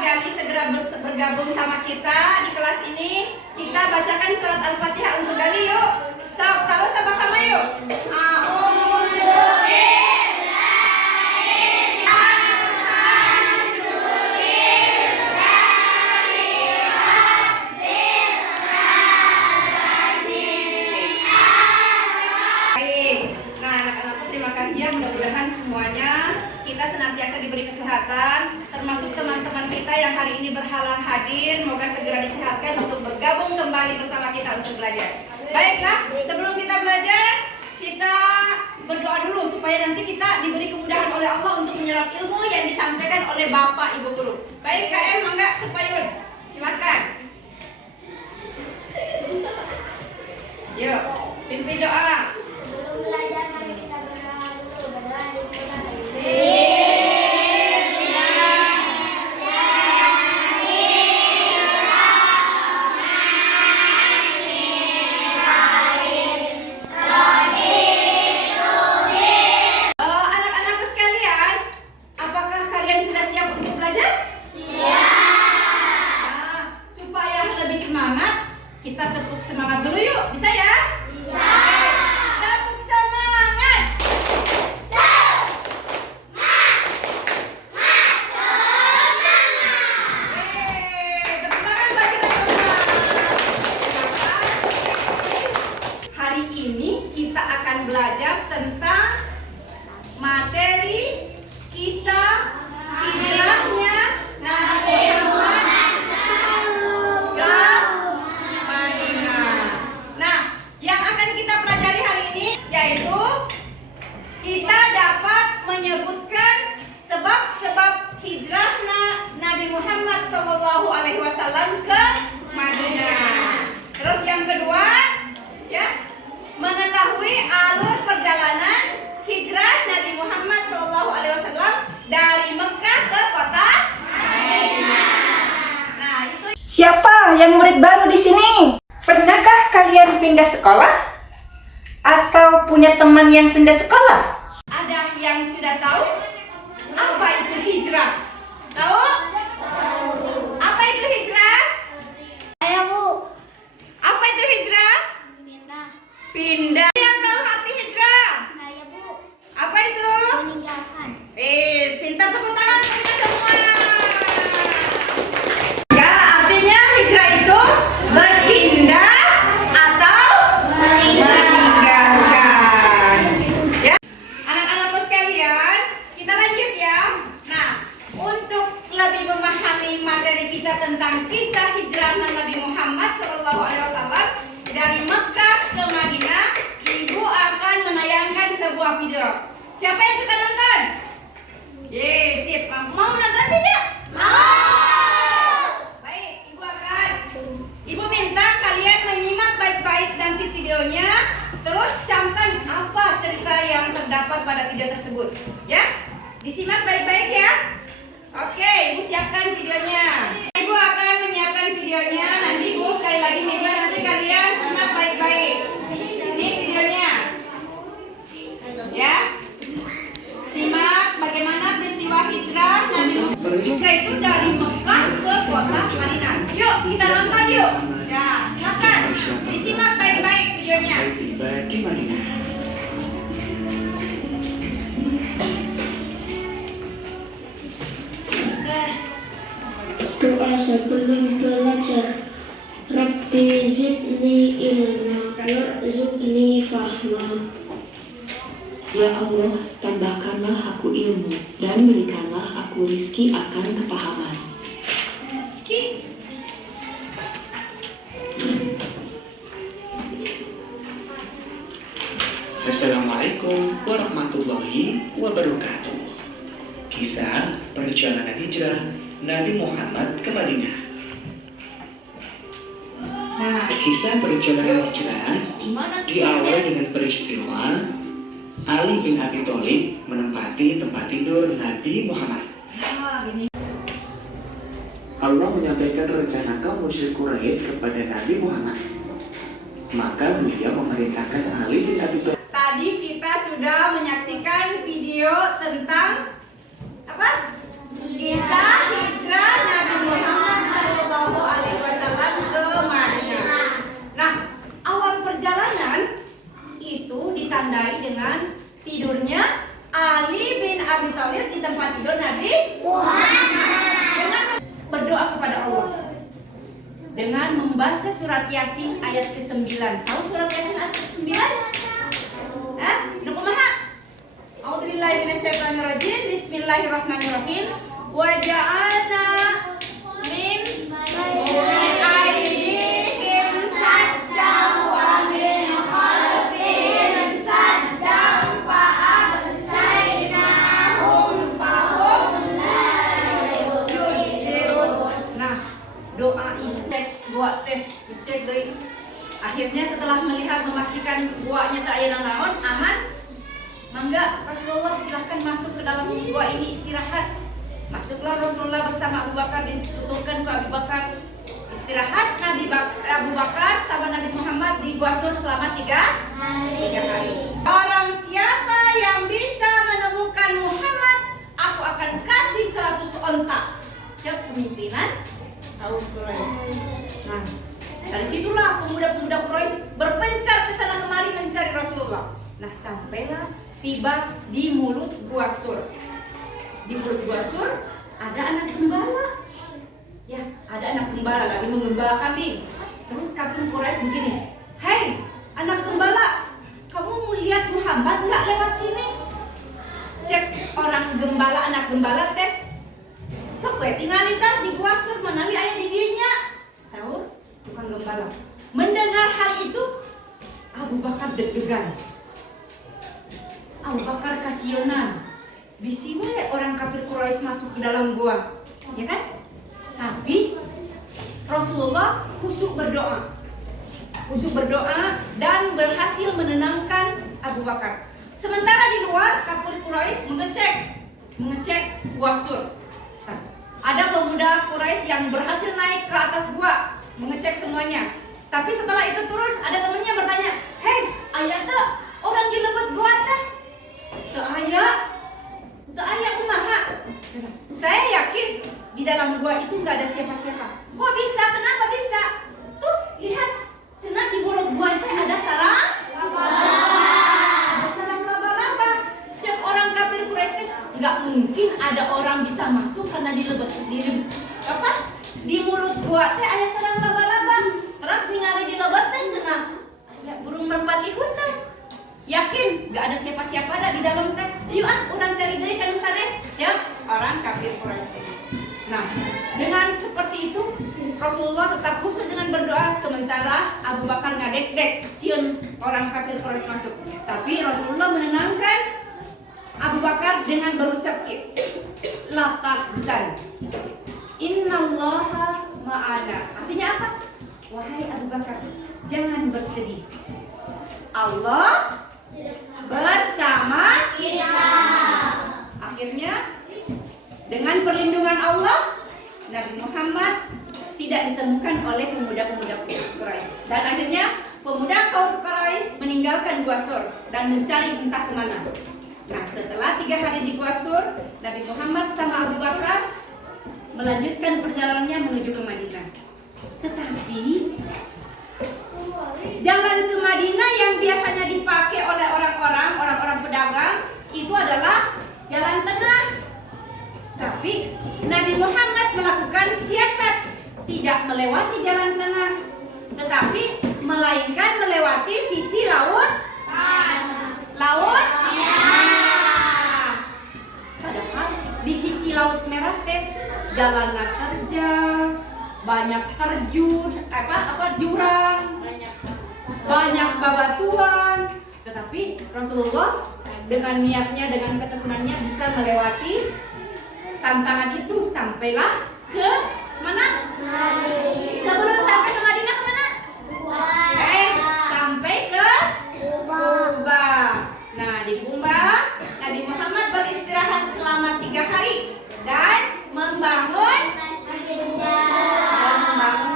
Gali segera bergabung sama kita di kelas ini. Kita bacakan surat Al-Fatihah untuk Gali yuk. Tahu sama-sama yuk. Mudah-mudahan semuanya kita senantiasa diberi kesehatan, termasuk teman-teman kita yang hari ini berhalang hadir, semoga segera disehatkan untuk bergabung kembali bersama kita untuk belajar. Baiklah, sebelum kita belajar, kita berdoa dulu supaya nanti kita diberi kemudahan oleh Allah untuk menyerap ilmu yang disampaikan oleh Bapak Ibu Guru. Baik, KM, mangga Payun, silakan. Yuk, pimpin doa. Sebelum belajar mari kita berdoa dulu. Berdoa di depan. Anak-anakku sekalian, apakah kalian sudah siap untuk belajar? Siap. Nah, supaya lebih semangat, kita tepuk semangat dulu yuk. Bisa ya? Bisa. Tepuk semangat. Hari ini kita akan belajar tentang materi kisah hijrahnya Nabi Muhammad ke Madinah. Nah, yang akan kita pelajari hari ini yaitu kita dapat menyebutkan sebab-sebab hijrahnya Nabi Muhammad SAW ke Madinah. Terus yang kedua, ya, mengetahui alur perjalanan hijrah Nabi Muhammad SAW dari Mekah ke kota Madinah. Nah, itu. Siapa yang murid baru di sini? Pernahkah kalian pindah sekolah? Atau punya teman yang pindah sekolah? Ada yang sudah tahu apa itu hijrah? Tahu? Apa itu hijrah? Ayo Bu. Apa itu hijrah? Pindah. Pindah. Yang tahu arti hijrah? Ayo Bu. Apa itu? Meninggalkan. Pintar, tepuk tangan untuk kita semua. Ya, artinya hijrah itu berpindah atau meninggalkan. Ya, anak-anakku sekalian, kita lanjut ya. Nah, untuk lebih memahami materi kita tentang kisah hijrah Nabi Muhammad SAW dari Mekah ke Madinah, Ibu akan menayangkan sebuah video. Siapa yang suka nonton? Sip. Mau nonton tidak? Mau. Baik, Ibu minta kalian menyimak baik-baik nanti videonya, terus camkan apa cerita yang terdapat pada video tersebut. Ya, disimak baik-baik ya. Oke, Ibu siapkan videonya. Ibu akan menyiapkan videonya. Nanti Ibu sekali lagi minta nanti kalian simak baik-baik. Ini videonya. Ya, simak bagaimana peristiwa hijrah Nabi Muhammad. Hijrah itu dari Mekah ke kota Madinah. Yuk kita nonton yuk. Ya, silakan. Disimak baik-baik videonya. Tiba di Madinah. Doa sebelum belajar. Rabbi zidni ilma warzuqni fahma. Ya Allah, tambahkanlah aku ilmu dan berikanlah aku rizki akan kepahaman. Assalamualaikum warahmatullahi wabarakatuh. Kisah perjalanan hijrah Nabi Muhammad ke Madinah. Nah, Kisah perjalanan hijrah gimana diawali dengan peristiwa Ali bin Abi Thalib menempati tempat tidur Nabi Muhammad. Allah menyampaikan rencana kaum musyrik Quraisy kepada Nabi Muhammad. Maka beliau memerintahkan Ali bin Abi Thalib. Tadi kita sudah menyaksikan video tentang apa? Kisah hijrah Nabi ditandai dengan tidurnya Ali bin Abi Thalib di tempat tidur Nabi Muhammad. Dengan berdoa kepada Allah, dengan membaca surat Yasin ayat ke-9. Tahu surat Yasin ayat ke-9? Udah kumaha? A'udzubillahi minasyaitonirrajim. Bismillahirrahmanirrahim. Wa ja'alna min aydihim saddan wa min khalfihim saddan fa aghshaynahum fahum la yubsirun. Nah, doa ini gua teh dicek deui. Akhirnya setelah melihat memastikan guanya tak aya naon aman, mangga Rasulullah silahkan masuk ke dalam gua ini istirahat. Masuklah Rasulullah bersama Abu Bakar, ditutupkan ke Abu Bakar. Istirahat Abu Bakar sama Nabi Muhammad di Gua Sur selama 3 hari. Barang siapa yang bisa menemukan Muhammad, aku akan kasih 100 onta. Cek pemimpinan Abu Quraisy. Nah, dari situlah pemuda-pemuda Quraisy berpencar ke sana kemari mencari Rasulullah. Nah, sampailah tiba di mulut Gua Sur. Di mulut Gua Sur ada anak gembala. Ya, ada anak gembala lagi menggembala kambing. Terus kafir Quraisy begini, "Hei, anak gembala, kamu mau lihat Muhammad nggak lewat sini?" Cek orang gembala, anak gembala teh, sok we tingali tah di Gua Sur manawi aya di dieu nya. Saur tukang gembala. Mendengar hal itu, Abu Bakar deg-degan. Abu Bakar kasihanan. Bisi we orang kafir Quraisy masuk ke dalam gua, ya kan? Tapi Rasulullah khusyuk berdoa dan berhasil menenangkan Abu Bakar. Sementara di luar kafir Quraisy mengecek Gua Sur. Nah, ada pemuda Quraisy yang berhasil naik ke atas gua, mengecek semuanya. Tapi setelah itu turun, ada temennya bertanya, "Hei, aya teh orang di lebet gua teh?" "Teu aya kumaha?" "Saya yakin di dalam gua itu nggak ada siapa-siapa." "Kok bisa? Kenapa bisa?" "Tuh, lihat, cenah di mulut gua teh ada sarang laba-laba." Cek orang kafir Quraisy teh, nggak mungkin ada orang bisa masuk karena di mulut gua teh ada sarang laba-laba. Terus ningali di lebet teh cenah aya burung merpati hutan. Yakin nggak ada siapa-siapa ada di dalam teh. "Yuk urang cari deui ka nu sanes," cek orang kafir Quraisy. Nah, dengan seperti itu Rasulullah tetap khusyuk dengan berdoa, sementara Abu Bakar ngadek-dek sieun orang kafir Quraisy masuk. Tapi Rasulullah menenangkan Abu Bakar dengan berucap, "La tahzan, innallaha ma'ana." Artinya apa? Wahai Abu Bakar, jangan bersedih. Allah bersama kita. Akhirnya dengan perlindungan Allah, Nabi Muhammad tidak ditemukan oleh pemuda-pemuda Quraisy. Dan akhirnya pemuda kaum Quraisy meninggalkan Gua Sur dan mencari entah kemana. Nah, setelah 3 hari di Gua Sur, Nabi Muhammad sama Abu Bakar melanjutkan perjalanannya menuju ke Madinah. Tetapi jalan ke Madinah yang biasanya dipakai oleh orang-orang pedagang itu adalah jalan tengah. Tapi Nabi Muhammad melakukan siasat tidak melewati jalan tengah, tetapi melainkan melewati sisi laut. Padahal di sisi laut merah teh jalannya terjal, banyak terjun, jurang, banyak babatuan. Tetapi Rasulullah dengan niatnya, dengan ketekunannya bisa melewati tantangan itu. Sampailah ke mana? Sebelum sampai ke Madinah kemana? Sampai ke Kuba. Nah, di Kuba Nabi Muhammad beristirahat selama 3 hari dan membangun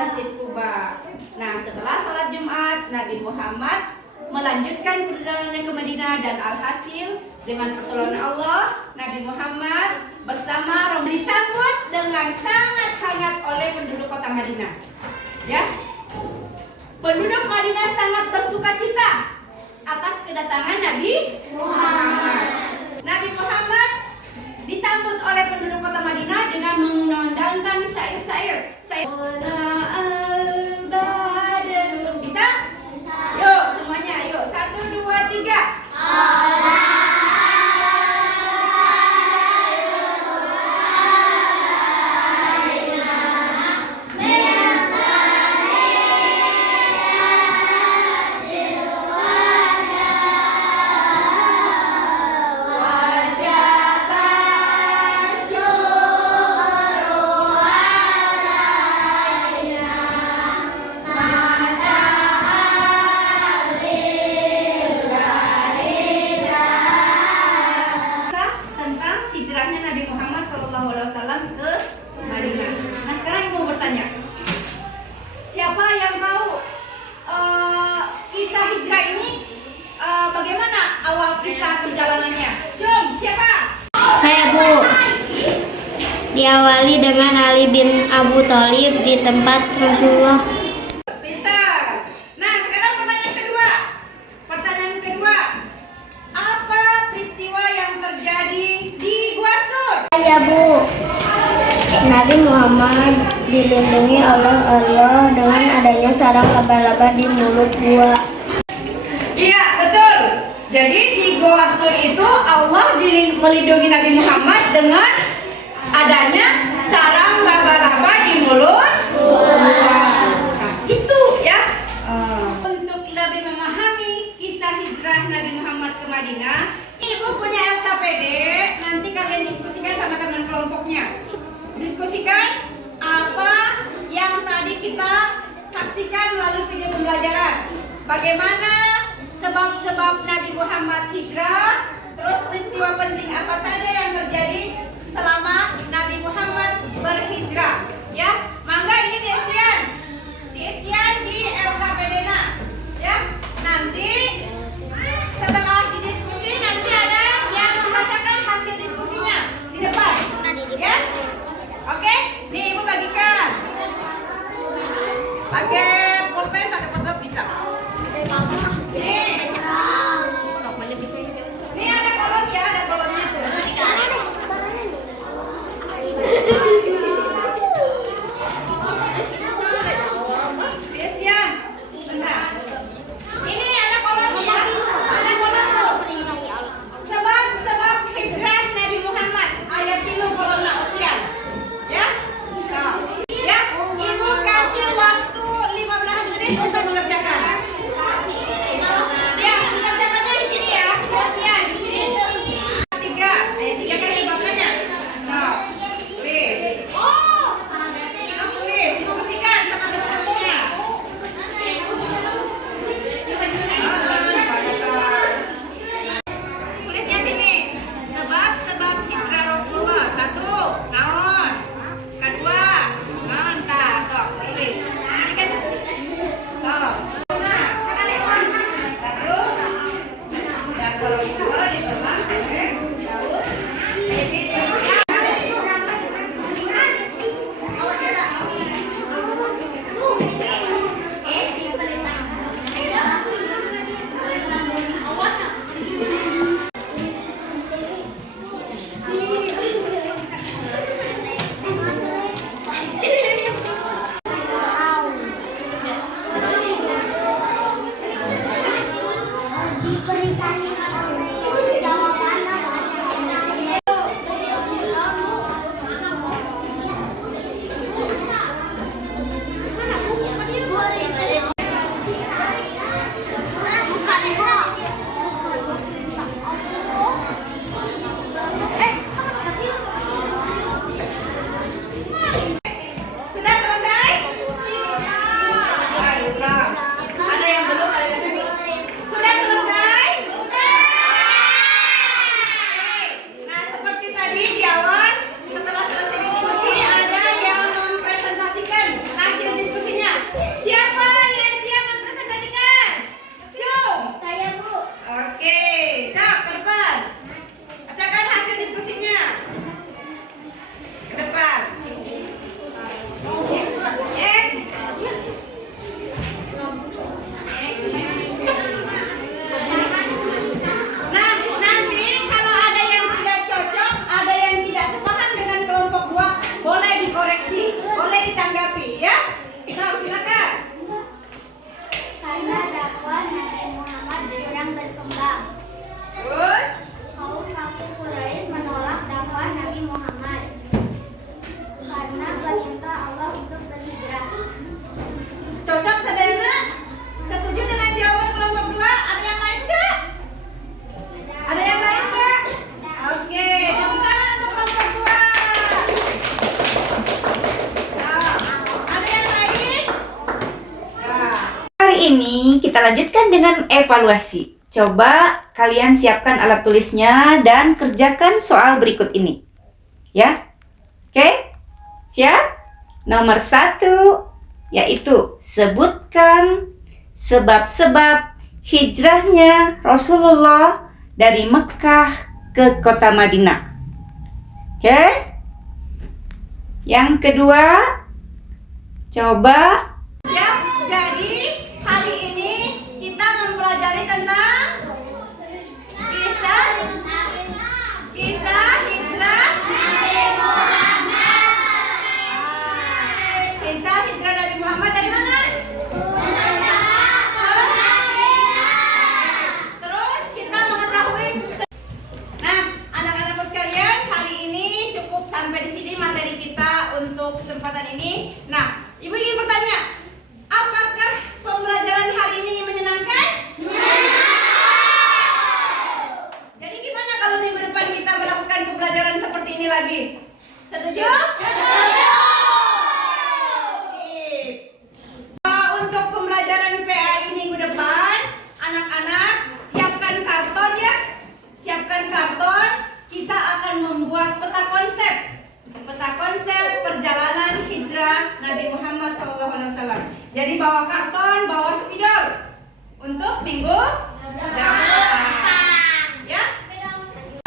Masjid Kuba. Nah, setelah sholat Jumat, Nabi Muhammad melanjutkan perjalanannya ke Madinah dan alhasil dengan pertolongan Allah, Nabi Muhammad bersama Rombongan disambut dengan sangat hangat oleh penduduk kota Madinah. Ya, penduduk Madinah sangat bersuka cita atas kedatangan Nabi Muhammad. Nabi Muhammad disambut oleh penduduk kota Madinah dengan mengumandangkan syair-syair. Bisa? Yuk semuanya, yuk 1, 2, 3. Tentang hijrahnya Nabi Muhammad SAW ke Madinah. Nah sekarang ibu mau bertanya, siapa yang tahu kisah hijrah ini bagaimana awal kisah perjalanannya? Jom, siapa? Saya, Bu. Diawali dengan Ali bin Abu Thalib di tempat Rasulullah. Pintar. Nah sekarang pertanyaan kedua. Pertanyaan kedua, apa peristiwa yang terjadi di Gua Sur? Ya, Bu. Nabi Muhammad dilindungi oleh Allah dengan adanya sarang laba-laba di mulut gua. Iya, betul. Jadi di Gua Sur itu Allah melindungi Nabi Muhammad dengan adanya sarang laba-laba di mulut gua. Nah, itu ya. Untuk lebih memahami kisah hijrah Nabi Muhammad ke Madinah, Ibu punya LKPD, nanti kalian diskusikan sama teman kelompoknya. Diskusikan apa yang tadi kita saksikan melalui video pembelajaran. Bagaimana sebab-sebab Nabi Muhammad hijrah, terus peristiwa penting apa saja yang terjadi selama Nabi Muhammad berhijrah. Ya, mangga ini diisian di LKPD-na. Ya, nanti setelah didiskusi nanti ada yang membacakan hasil diskusinya di depan. Ya, oke. Nih ibu bagikan. Pakai pulpen, pakai potlood bisa. Nih. lanjutkan dengan evaluasi. Coba kalian siapkan alat tulisnya dan kerjakan soal berikut ini. Ya, oke? Siap? Nomor 1, yaitu sebutkan sebab-sebab hijrahnya Rasulullah dari Mekah ke kota Madinah. Oke? Yang kedua, coba. Ya, jadi hari ini kita mempelajari tentang kisah hijrah Nabi Muhammad. Kisah hijrah Nabi Muhammad dari mana? Terus kita mengetahui. Nah, anak-anakku sekalian, hari ini cukup sampai di sini materi kita untuk kesempatan ini. Nah, Ibu ingin bertanya, apakah pembelajaran hari ini menyenangkan? Jadi gimana kalau minggu depan kita melakukan pembelajaran seperti ini lagi? Setuju? Setuju. Sip. Untuk pembelajaran PAI minggu depan, anak-anak siapkan karton ya. Siapkan karton, kita akan membuat peta konsep. Peta konsep perjalanan hijrah Nabi Muhammad SAW. Jadi bawa karton, bawa spidol untuk minggu depan. Ya.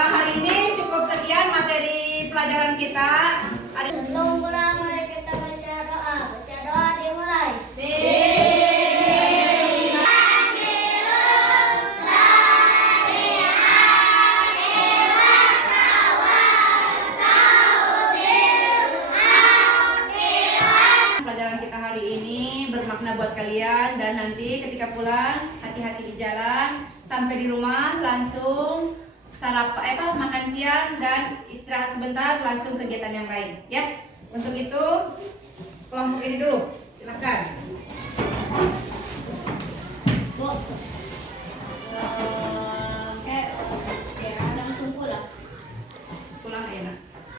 Hari ini cukup sekian materi pelajaran kita. Sebelum pulang, mari kita baca doa. Baca doa dimulai. Pelajaran kita hari ini bermakna buat kalian, dan nanti ketika pulang hati-hati di jalan, sampai di rumah langsung makan siang dan istirahat sebentar, langsung kegiatan yang lain ya. Untuk itu kelompok ini dulu, silakan.